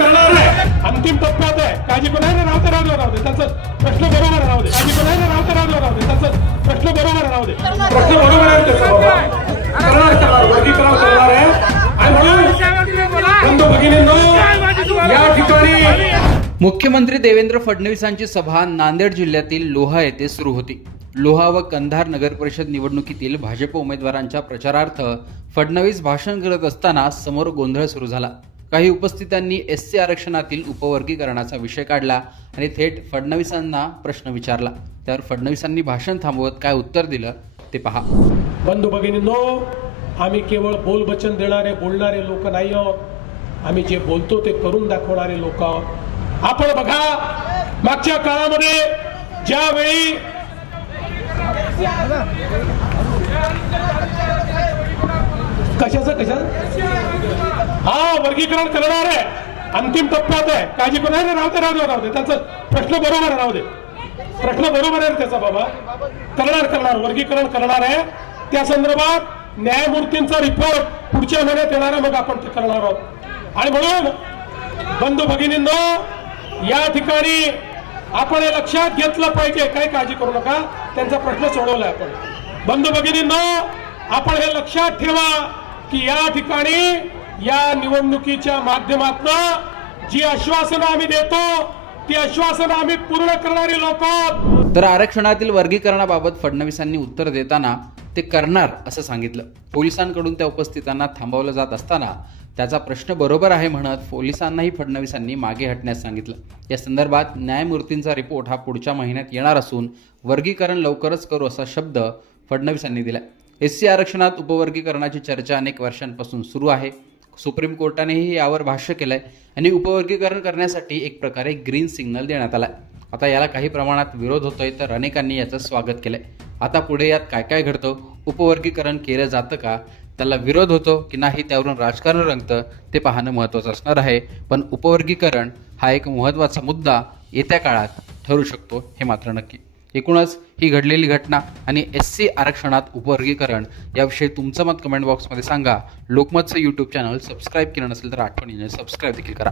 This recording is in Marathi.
करणार आहे, अंतिम टप्प्यात आहे. काळजी करू नये, राहू दे त्याचा प्रश्न बरोबर राहू दे. काळजी करू नये, राहू दे त्याचा प्रश्न बरोबर राहू दे. प्रश्न बरोबर आहे त्याचा बाबा. करणार वर्गीकरण करणार आहे. आणि म्हणून बंधू भगिनींनो, या ठिकाणी मुख्यमंत्री देवेंद्र फडणवीसांची सभा नांदेड जिल्ह्यातील लोहा येथे सुरू होती. लोहा व कंधार नगर परिषद निवडणुकीतील भाजप उमेदवारांच्या प्रचारार्थ फडणवीस भाषण करत असताना समोर गोंधळ सुरू झाला. काही उपस्थितांनी एससी आरक्षणातील उपवर्गीकरणाचा विषय काढला आणि थेट फडणवीसांना प्रश्न विचारला. त्यावर फडणवीसांनी भाषण थांबवत काय उत्तर दिलं ते पहा. बंधू भगिनींनो, आम्ही केवळ बोलबच्चन देणारे बोलणारे लोक नाही आहोत. आम्ही जे बोलतो ते करून दाखवणारे लोक आहोत. आपण बघा, मागच्या काळामध्ये ज्यावेळी कशाचं वर्गीकरण करणार आहे, अंतिम टप्प्यात आहे. काळजी करू नये, राहू दे त्याचा प्रश्न बरोबर राहू दे. प्रश्न बरोबर आहे त्याचा बाबा. करणार वर्गीकरण करणार आहे. त्या संदर्भात न्यायमूर्तींचा रिपोर्ट पुढच्या महिन्यात येणार आहे, मग आपण ते करणार आहोत. आणि म्हणून बंधू भगिनींनो, या ठिकाणी आपण हे लक्षात घेतलं पाहिजे. काही काळजी करू नका, त्यांचा प्रश्न सोडवला आपण. बंधू भगिनींनो, आपण हे लक्षात ठेवा की या ठिकाणी या निवडणुकीच्या माध्यमातून जी आश्वासनं आम्ही देतो ती आश्वासनं आम्ही पूर्ण करणारी लोक. तर आरक्षणातील वर्गीकरणाबाबत फडणवीसांनी उत्तर देताना ते करणार असं सांगितलं. पोलिसांकडून त्या उपस्थितांना थांबवलं जात असताना त्याचा प्रश्न बरोबर आहे म्हणत पोलिसांनाही फडणवीसांनी मागे हटण्यास सांगितलं. या संदर्भात न्यायमूर्तींचा रिपोर्ट हा पुढच्या महिन्यात येणार असून वर्गीकरण लवकरच करू असा शब्द फडणवीसांनी दिला. एससी आरक्षणात उपवर्गीकरणाची चर्चा अनेक वर्षांपासून सुरू आहे. सुप्रीम कोर्टानेही यावर भाष्य केलंय आणि उपवर्गीकरण करण्यासाठी एक प्रकारे ग्रीन सिग्नल देण्यात आलाय. आता याला काही प्रमाणात विरोध होतोय, तर अनेकांनी याचं स्वागत केलंय. आता पुढे यात काय काय घडतं, उपवर्गीकरण केलं जातं का, त्याला विरोध होतो की नाही, त्यावरून राजकारण रंगतं ते पाहणं महत्त्वाचं असणार आहे. पण उपवर्गीकरण हा एक महत्त्वाचा मुद्दा येत्या काळात ठरू शकतो हे मात्र नक्की. एकूणच ही घडलेली घटना आणि एससी आरक्षणात उपवर्गीकरण याविषयी तुमचं मत कमेंट बॉक्समध्ये सांगा. लोकमतचं यूट्यूब चॅनल सबस्क्राईब केलं नसेल तर आठवणीने सबस्क्राईब देखील करा.